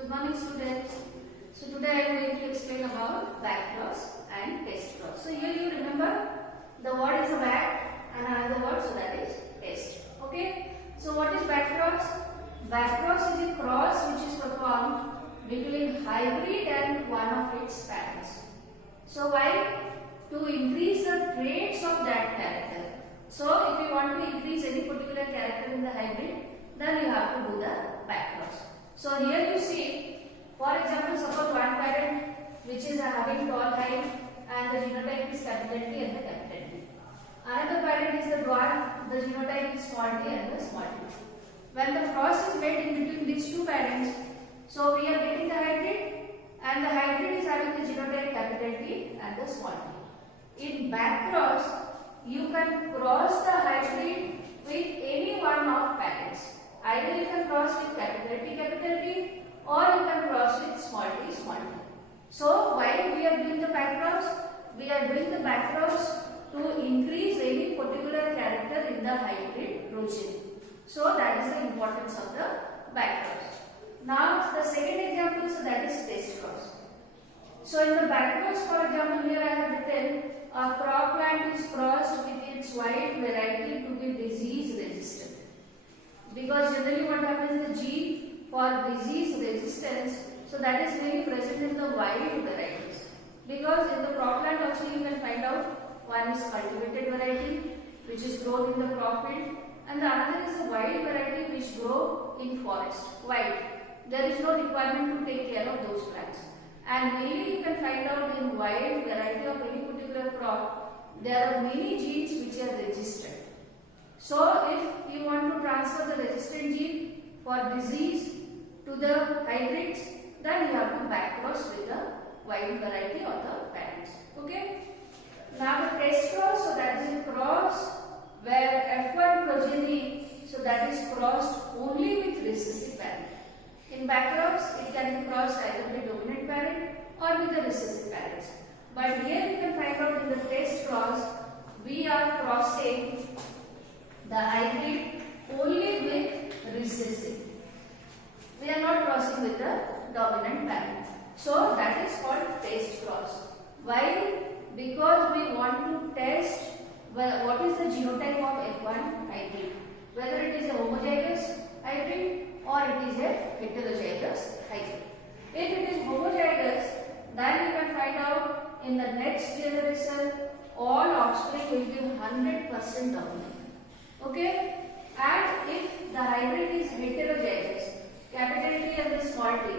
Good morning, students. So today I am going to explain about back cross and test cross. So here you remember the word is a back and another word, so that is test. Okay. So what is back cross? Back cross is a cross which is performed between hybrid and one of its parents. So why? To increase the traits of that character. So if you want to increase any particular character in the hybrid, then you have to do the back cross. So here you see, for example, suppose one parent which is having tall height and the genotype is capital T and the capital T. Another parent is the dwarf, the genotype is small t and the small t. When the cross is made in between these two parents, so we are getting the hybrid, and the hybrid is having the genotype capital T and the small t. In back cross, you can cross the hybrid with any one of parents. Either you can cross with capital T, or you can cross with small t, small t. So why we are doing the back cross? We are doing the back cross to increase any particular character in the hybrid progeny. So that is the importance of the back cross. Now the second example, so that is test cross. So in the back cross, for example, here I have written a crop plant is crossed with its wide variety to be disease resistant. Because generally what happens, the gene for disease resistance, so that is very present in the wild varieties. Because in the crop plant also you can find out one is cultivated variety which is grown in the crop field, and the other is the wild variety which grow in forest, wild. There is no requirement to take care of those plants. And mainly you can find out in wild variety of any particular crop, there are many genes which are registered. So if you want to transfer the resistant gene for disease to the hybrids, then you have to back cross with the wild variety of the parents. Okay. Now the test cross, so that is a cross where F1 progeny, so that is crossed only with recessive parent. In back cross, it can be crossed either with dominant parent or with the recessive parents. But here you can find out in the test cross, we are crossing the hybrid only with recessive. We are not crossing with the dominant parent. So that is called test cross. Why? Because we want to test what is the genotype of F1 hybrid. Whether it is a homozygous hybrid or it is a heterozygous hybrid. If it is homozygous, then you can find out in the next generation all offspring will give 100% dominant. Okay? And if the hybrid is heterozygous, capital T and the small t,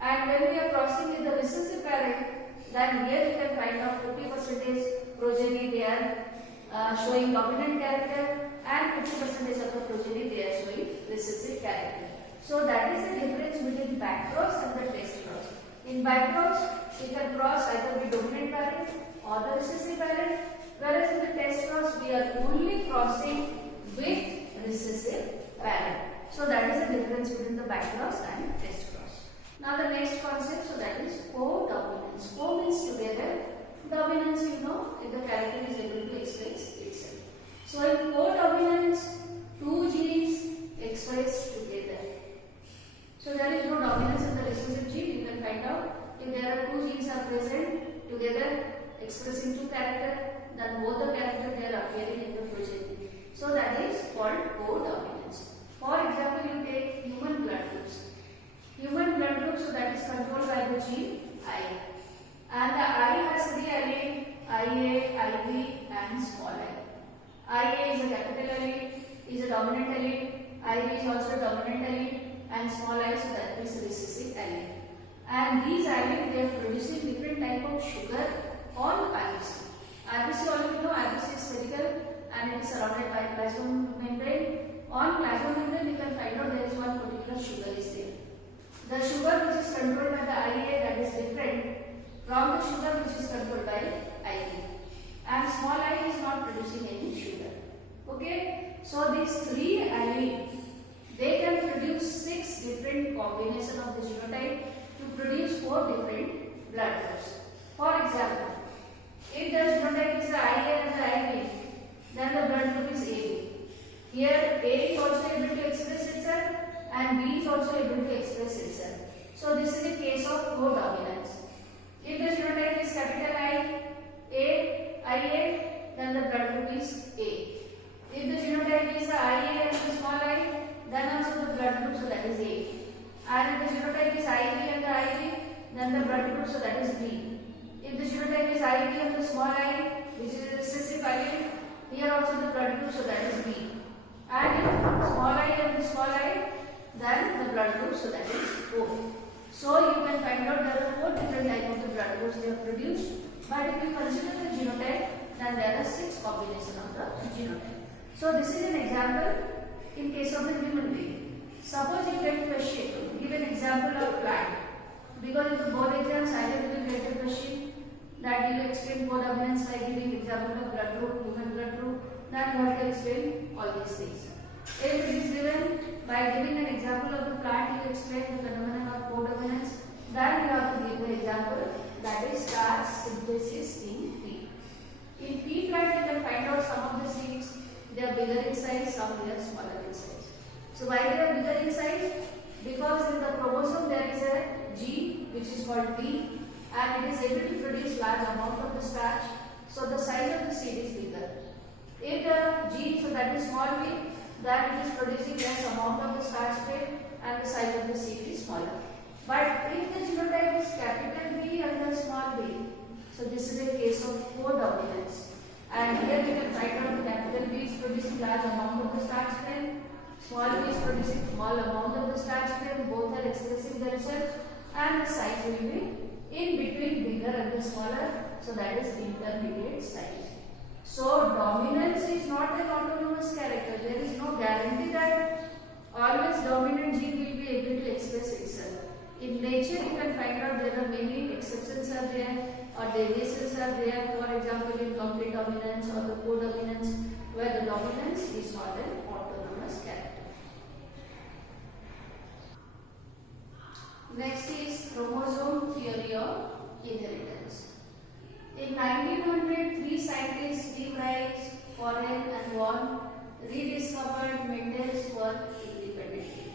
and when we are crossing with the recessive parent, then here you can find out 50% progeny they are showing dominant character, and 50% of the progeny they are showing recessive character. So that is the difference between back cross and the test cross. In back cross, you can cross either with dominant parent or the recessive parent, whereas in the test cross, we are only crossing with recessive parent. So that is the difference between the back cross and test cross. Now the next concept, so that is co-dominance. Co means together. Dominance, you know, if the character is able to express itself. So in co-dominance, two genes express together. So there is no dominance in the recessive gene. You can find out if there are two genes are present together expressing two characters, then both the characters they are appearing in the progeny. So that is called co-dominance. For example, you take human blood groups. Human blood group, so that is controlled by the gene I. And the I has three allele, IA, IB and small I. IA is a capital allele, is a dominant allele, IB is also a dominant allele, and small I, so that is recessive allele. And these allele they are producing different type of sugar on RBC. RBC, all you know, RBC is spherical and it is surrounded by plasma membrane. On plasma membrane, you can find out there is one particular sugar is there. The sugar which is controlled by the IA, that is different from the sugar which is controlled by IB. And small I is not producing any sugar. Okay, so these three allele, they can produce 6 different combinations of the genotype to produce 4 different blood groups. For example, if the genotype is the IA and the IB, then the blood group is AB. Here A is also able to express itself and B is also able to express itself. So this is a case of codominance. If the genotype is capital IA, then the blood group is A. If the genotype is IA and the small I, then also the blood group, so that is A. And if the genotype is IB and the IB, then the blood group, so that is B. If the genotype is IB and the small I, which is a recessive allele, here also the blood group, so that is B. And if small I and the small I, then the blood group, so that is O. So you can find out there are 4 different types of the blood groups they have produced. But if you consider the genotype, then there are 6 combinations of the genotype. So this is an example in case of the human being. Suppose you get question, give an example of plant. Because in the board exams, either you will get a question that you explain codominance by giving example of blood group, human blood group, then you have to explain all these things. If it is given by giving an example of the plant, you explain the phenomenon of codominance, then you have to give the example that is starch synthesis in pea. In pea plant, you can find out some of the seeds, they are bigger in size, some they are smaller in size. So why they are bigger in size? Because in the chromosome there is a gene which is called P, and it is able to produce large amount of the starch, so the size of the seed is bigger. If the gene, so that is small p, then it is producing less amount of the starch strain and the size of the seed is smaller. But if the genotype is capital B and the small b, so this is a case of codominance. And here we can find out the capital B is producing large amount of the starch strain, small b is producing small amount of the starch strain, both are expressing themselves, and the size will be in between bigger and the smaller, so that is intermediate size. So dominance is not an autonomous character. There is no guarantee that always dominant gene will be able to express itself. In nature you can find out there are many exceptions are there or deviations are there, for example in complete dominance or the codominance, where the dominance is not an autonomous character. Next is chromosome theory of inheritance. In 1900, 3 scientists, Steve Reich, Foren and Vaughan, rediscovered Mendel's work independently.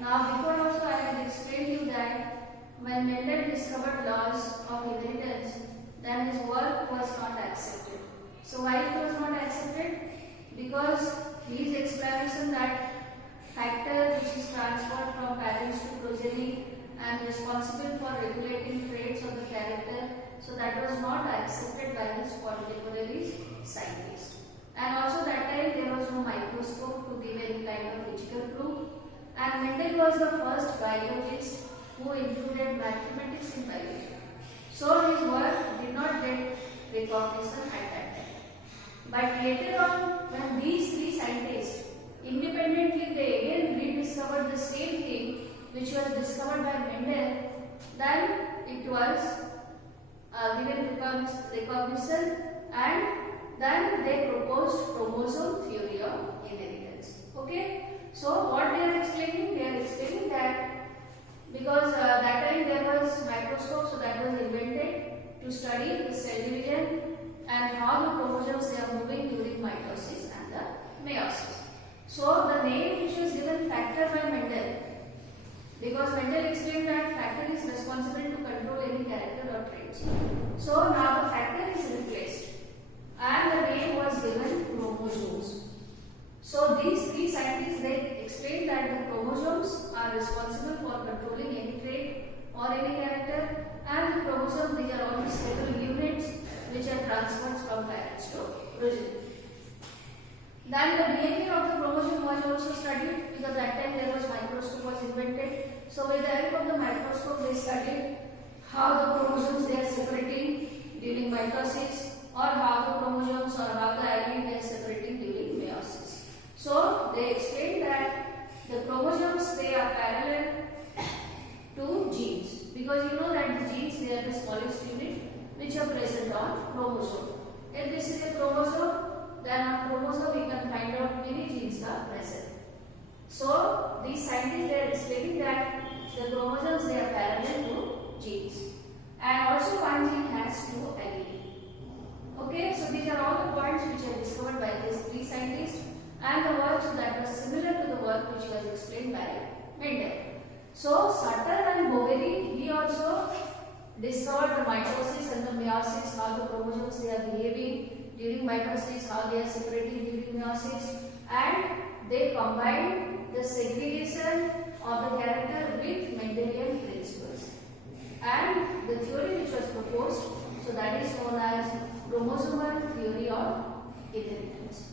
Now before also I had explained you that when Mendel discovered laws of inheritance, then his work was not accepted. So why it was not accepted? Because his explanation that factor which is transferred from parents to progeny and responsible for regulating traits of the character, so that was not accepted by his contemporary scientists. And also that time there was no microscope to give any kind of physical proof, and Mendel was the first biologist who included mathematics in biology. So his work did not get recognition at that time. But later on, when these 3 scientists independently they again rediscovered the same thing which was discovered by Mendel, then it was given recognition, and then they proposed chromosome theory of inheritance. Okay, so what they are explaining? They are explaining that because that time there was microscope, so that was invented to study the cell division and how the chromosomes they are moving during mitosis and the meiosis. So the name which was given factor by Mendel, because Mendel explained that factor is responsible to control any character or traits. So now the factor is replaced and the name was given chromosomes. So these 3 scientists they explained that the chromosomes are responsible for controlling any trait or any character, and the chromosomes these are all stable units which are transferred from parents to progeny. Then the behavior of the chromosome was also studied, because that time there was microscope was invented. So with the help of the microscope they studied how the chromosomes they are separating during mitosis, or how the chromosomes or how the allele they are separating during meiosis. So they explained that the chromosomes they are parallel to genes, because you know that the genes they are the smallest unit which are present on chromosome. If this is a chromosome, then on chromosome we can find out many genes are present. So these scientists they are explaining that the chromosomes they are parallel to genes, and also one gene has 2 allele. Okay, so these are all the points which are discovered by these 3 scientists, and the works that was similar to the work which was explained by Mendel. So Sutter and Boveri, he also discovered the mitosis and the meiosis, how the chromosomes they are behaving during mitosis, how they are separating during meiosis, and they combined the segregation of the character with Mendelian principles. And the theory which was proposed, so that is known as chromosomal theory of inheritance.